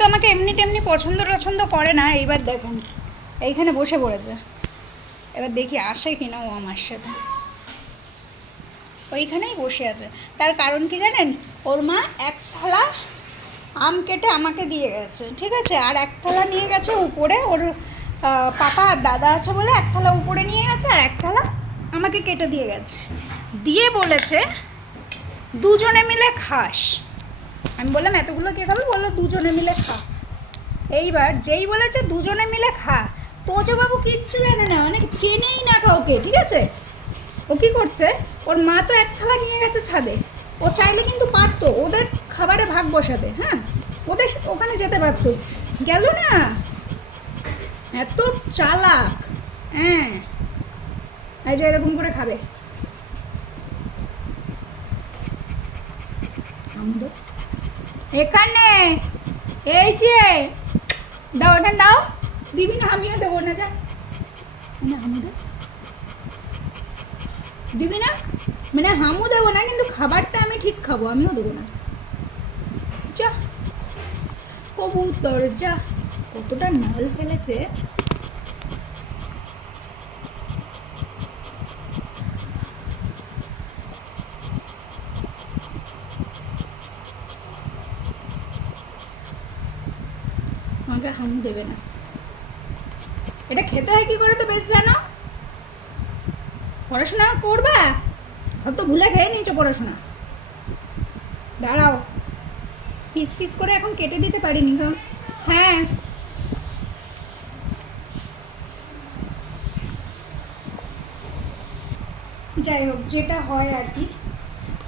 তো আমাকে এমনি টেমনি পছন্দ করে না। এইবার দেখুন এইখানে বসে পড়েছে, এবার দেখি আসে কিনা ও আমার সাথে। ওইখানেই বসে আছে। তার কারণ কি জানেন, ওর মা এক থালা আম কেটে আমাকে দিয়ে গেছে, ঠিক আছে, আর এক থালা নিয়ে গেছে উপরে, ওর পাপা আর দাদা আছে বলে এক থালা উপরে নিয়ে গেছে, আর এক থালা আমাকে কেটে দিয়ে গেছে, দিয়ে বলেছে দুজনে মিলে খাস। আমি বললাম এতগুলো কে খাবে, বললো দুজনে মিলে খা। এইবার যেই বলেছে দুজনে মিলে খা, তোজবাবু কিচ্ছু জানে না, মানে চেনেই না কাউকে, ঠিক আছে। ও কী করছে, ওর মা তো এক থালা নিয়ে গেছে ছাদে, ও চাইলে কিন্তু পারতো ওদের খাবারে ভাগ বসাতে, হ্যাঁ, ওদের ওখানে যেতে পারতো, গেল না। এত চালাক, হ্যাঁ। এই যে এরকম করে খাবে। এখানে এই যে দাও, এখানে দাও, দিবি না, আমিও দেবো না, যা হামু দে, দিবি না, মানে হামু দেবো না, কিন্তু খাবারটা আমি ঠিক খাবো, আমিও দেবো না, যা কবুতর যা। কতটা নাল ফেলেছে। আমাকে হামু দেবে না। এটা খেতে হয় কি করে তো বেশ জানো। পড়াশোনা করবা, হয়তো ভুলে খেয়ে নিয়েছো পড়াশোনা। দাঁড়াও, পিস পিস করে এখন কেটে দিতে পারিনি কারণ, হ্যাঁ যাই হোক, যেটা হয় আর কি,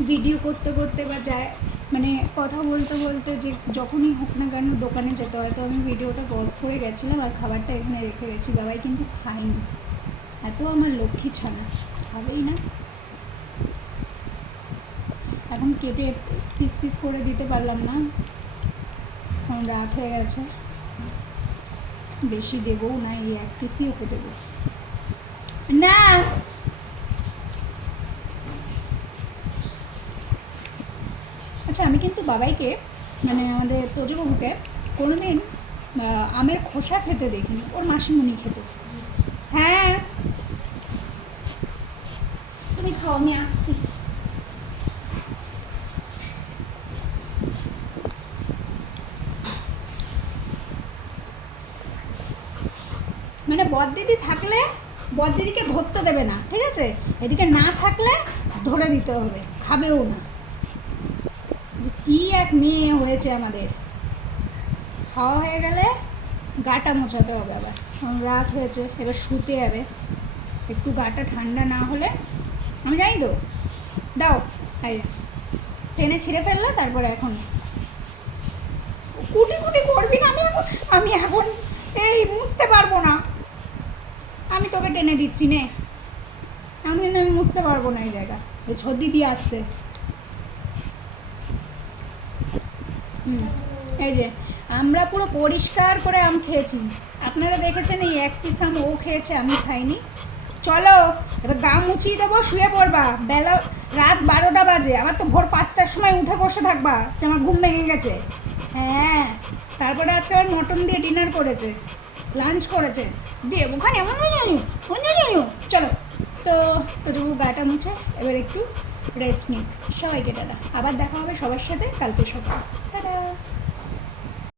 ভিডিও করতে করতে বা যায়, মানে কথা বলতে বলতে যে যখনই হোক না কেন দোকানে যেতে হয়, তো আমি ভিডিওটা পজ করে গেছিলাম আর খাবারটা এখানে রেখে গেছি। বাবাই কিন্তু খায়নি, এত আমার লক্ষ্মী ছানা, খাবেই না। এখন কেটে পিস পিস করে দিতে পারলাম না, এখন রাত হয়ে গেছে, বেশি দেবও না, এই এক পিসই ওকে দেবো না। আচ্ছা, আমি কিন্তু বাবাইকে, মানে আমাদের তোজবাবুকে কোনোদিন আমের খোসা খেতে দেখিনি, ওর মাসিমণি খেতে। হ্যাঁ তুমি খাও, আমি আসছি। মানে বড়দিদি থাকলে বড়দিদিকে ধরতে দেবে না, ঠিক আছে, এদিকে না থাকলে ধরে দিতে হবে, খাবেও না। যে কী এক মেয়ে হয়েছে আমাদের। খাওয়া হয়ে গেলে গাটা মোছাতে হবে, আবার রাত হয়েছে, এবার শুতে যাবে, একটু গাটা ঠান্ডা না হলে, আমি জানি তো। দাও, এই টেনে ছিঁড়ে ফেললে, তারপরে এখন কুটি কুটি করবি না। আমি এখন এই মুছতে পারবো না, আমি তোকে টেনে দিচ্ছি নে, আমি কিন্তু আমি মুছতে পারবো না এই জায়গা, এই ছদ্দি দিয়ে আসছে। এই যে আমরা পুরো পরিষ্কার করে আম খেয়েছি, আপনারা দেখেছেন, এই এক পিস আম ও খেয়েছে, আমি খাইনি। চলো এবার গা মুছিয়ে দেবো, শুয়ে পড়বা, বেলা রাত 12টা বাজে, আমার তো ভোর 5টার সময় উঠে বসে থাকবা যে আমার ঘুম ভেঙে গেছে। হ্যাঁ, তারপরে আজকে আবার মটন দিয়ে ডিনার করেছে, লাঞ্চ করেছে, দিয়ে ওখানে এমন জানি চলো। তো যবু গাটা মুছে এবার একটু রেস্ট নিই। সবাইকে টাটা, আবার দেখা হবে সবার সাথে কালকে সকালে।